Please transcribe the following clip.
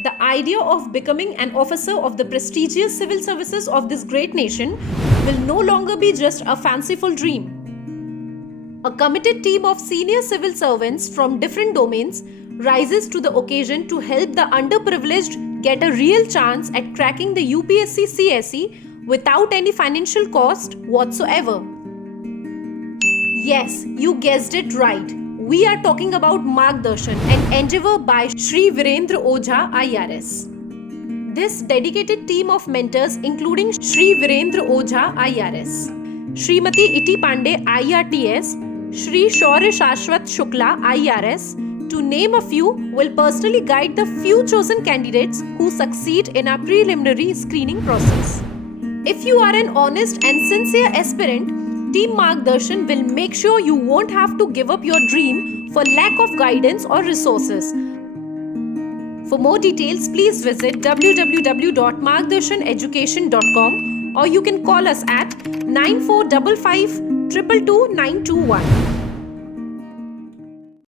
The idea of becoming an officer of the prestigious civil services of this great nation will no longer be just a fanciful dream. A committed team of senior civil servants from different domains rises to the occasion to help the underprivileged get a real chance at cracking the UPSC CSE without any financial cost whatsoever. Yes, you guessed it right. We are talking about Margdarshan, an endeavour by Shri Virendra Ojha, IRS. This dedicated team of mentors, including Shri Virendra Ojha, IRS, Smt Ity Pandey, IRTS, Shri Shaurya S, Shukla, IRS, to name a few, will personally guide the few chosen candidates who succeed in our preliminary screening process. If you are an honest and sincere aspirant, Team Margdarshan will make sure you won't have to give up your dream for lack of guidance or resources. For more details, please visit www.margdarshaneducation.com or you can call us at 9455 222 921.